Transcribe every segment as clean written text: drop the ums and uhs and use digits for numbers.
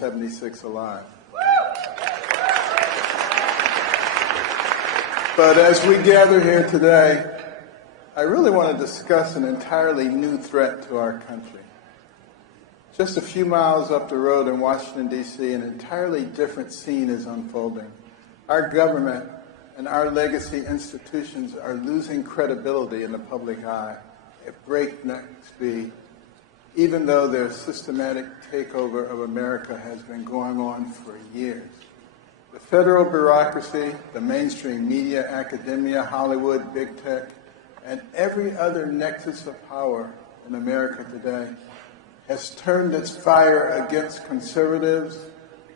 1976 alive. But as we gather here today, I really want to discuss an entirely new threat to our country. Just a few miles up the road in Washington, D.C., an entirely different scene is unfolding. Our government and our legacy institutions are losing credibility in the public eye at breakneck speed, even though their systematic takeover of America has been going on for years. The federal bureaucracy, the mainstream media, academia, Hollywood, big tech, and every other nexus of power in America today has turned its fire against conservatives,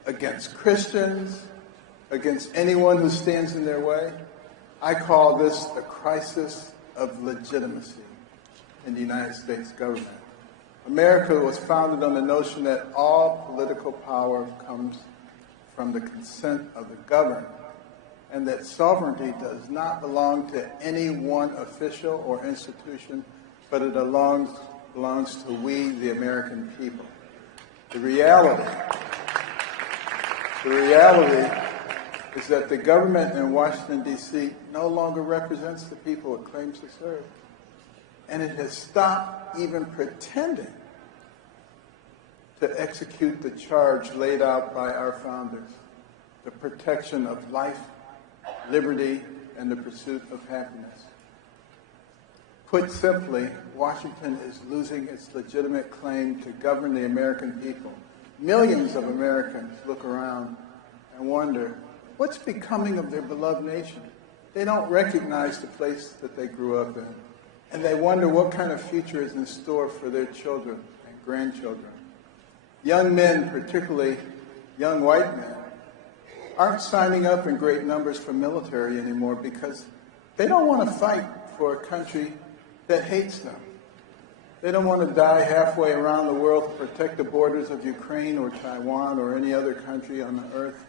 against Christians, against anyone who stands in their way. I call this the crisis of legitimacy in the United States government. America was founded on the notion that all political power comes from the consent of the governed, and that sovereignty does not belong to any one official or institution, but it belongs to we, the American people. The reality is that the government in Washington, D.C. no longer represents the people it claims to serve. And it has stopped even pretending to execute the charge laid out by our founders, the protection of life, liberty, and the pursuit of happiness. Put simply, Washington is losing its legitimate claim to govern the American people. Millions of Americans look around and wonder, what's becoming of their beloved nation? They don't recognize the place that they grew up in, and they wonder what kind of future is in store for their children and grandchildren. Young men, particularly young white men, aren't signing up in great numbers for military anymore because they don't want to fight for a country that hates them. They don't want to die halfway around the world to protect the borders of Ukraine or Taiwan or any other country on the earth,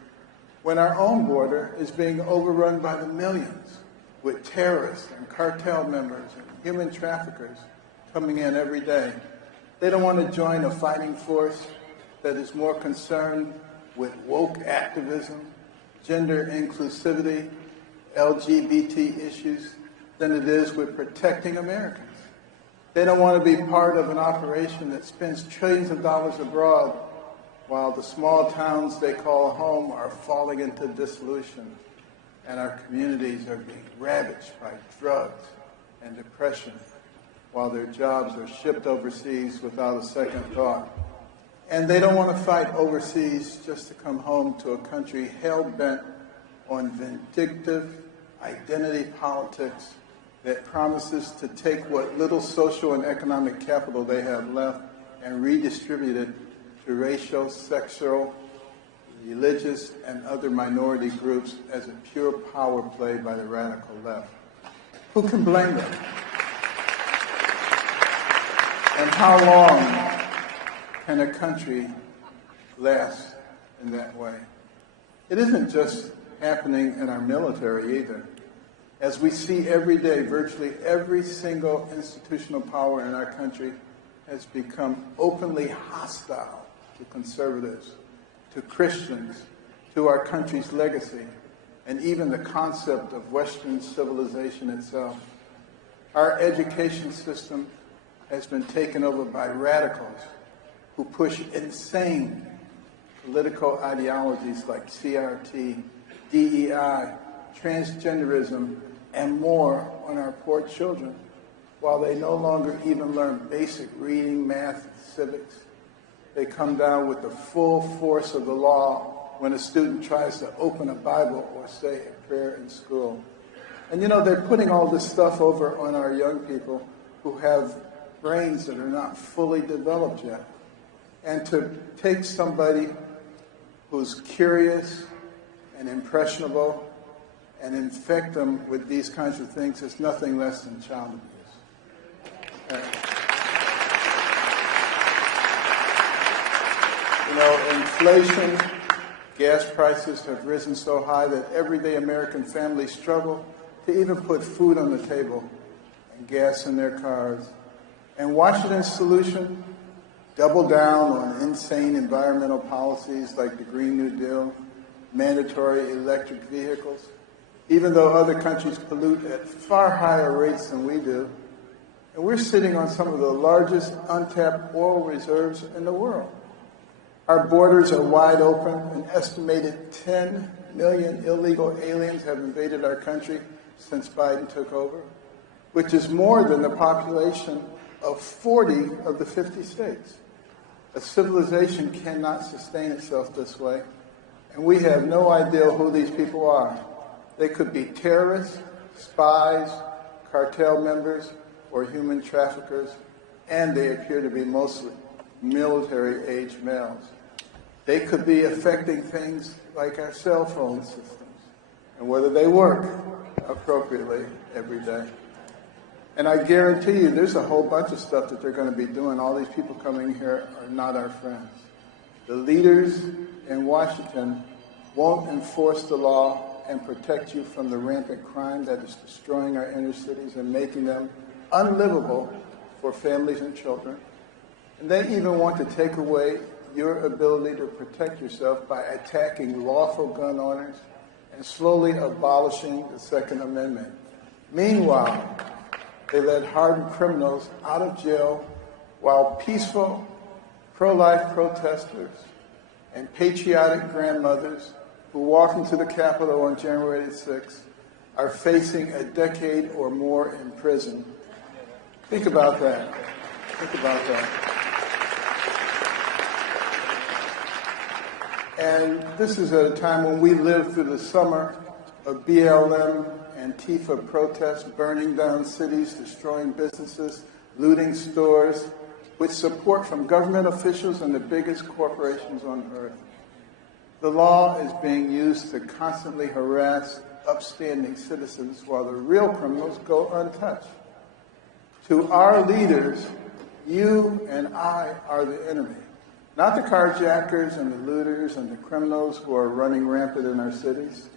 when our own border is being overrun by the millions with terrorists and cartel members and human traffickers coming in every day. They don't want to join a fighting force that is more concerned with woke activism, gender inclusivity, LGBT issues, than it is with protecting Americans. They don't want to be part of an operation that spends trillions of dollars abroad while the small towns they call home are falling into dissolution and our communities are being ravaged by drugs and depression while their jobs are shipped overseas without a second thought. And they don't want to fight overseas just to come home to a country hell-bent on vindictive identity politics that promises to take what little social and economic capital they have left and redistribute it to racial, sexual, religious, and other minority groups as a pure power play by the radical left. Who can blame them? And how long can a country last in that way? It isn't just happening in our military either. As we see every day, virtually every single institutional power in our country has become openly hostile to conservatives, to Christians, to our country's legacy, and even the concept of Western civilization itself. Our education system has been taken over by radicals who push insane political ideologies like CRT, DEI, transgenderism, and more on our poor children, while they no longer even learn basic reading, math, and civics. They come down with the full force of the law when a student tries to open a Bible or say a prayer in school. And you know, they're putting all this stuff over on our young people who have brains that are not fully developed yet. And to take somebody who's curious and impressionable and infect them with these kinds of things is nothing less than child abuse. You know, inflation, gas prices have risen so high that everyday American families struggle to even put food on the table and gas in their cars. And Washington's solution double down on insane environmental policies like the Green New Deal, mandatory electric vehicles, even though other countries pollute at far higher rates than we do. And we're sitting on some of the largest untapped oil reserves in the world. Our borders are wide open. An estimated 10 million illegal aliens have invaded our country since Biden took over, which is more than the population of 40 of the 50 states. A civilization cannot sustain itself this way, and we have no idea who these people are. They could be terrorists, spies, cartel members, or human traffickers, and they appear to be mostly military-age males. They could be affecting things like our cell phone systems and whether they work appropriately every day. And I guarantee you there's a whole bunch of stuff that they're going to be doing. All these people coming here are not our friends. The leaders in Washington won't enforce the law and protect you from the rampant crime that is destroying our inner cities and making them unlivable for families and children. And they even want to take away your ability to protect yourself by attacking lawful gun owners and slowly abolishing the Second Amendment. Meanwhile, they let hardened criminals out of jail while peaceful pro-life protesters and patriotic grandmothers who walked into the Capitol on January 6th are facing a decade or more in prison. Think about that. Think about that. And this is at a time when we lived through the summer of BLM Antifa protests, burning down cities, destroying businesses, looting stores, with support from government officials and the biggest corporations on earth. The law is being used to constantly harass upstanding citizens while the real criminals go untouched. To our leaders, you and I are the enemy, not the carjackers and the looters and the criminals who are running rampant in our cities.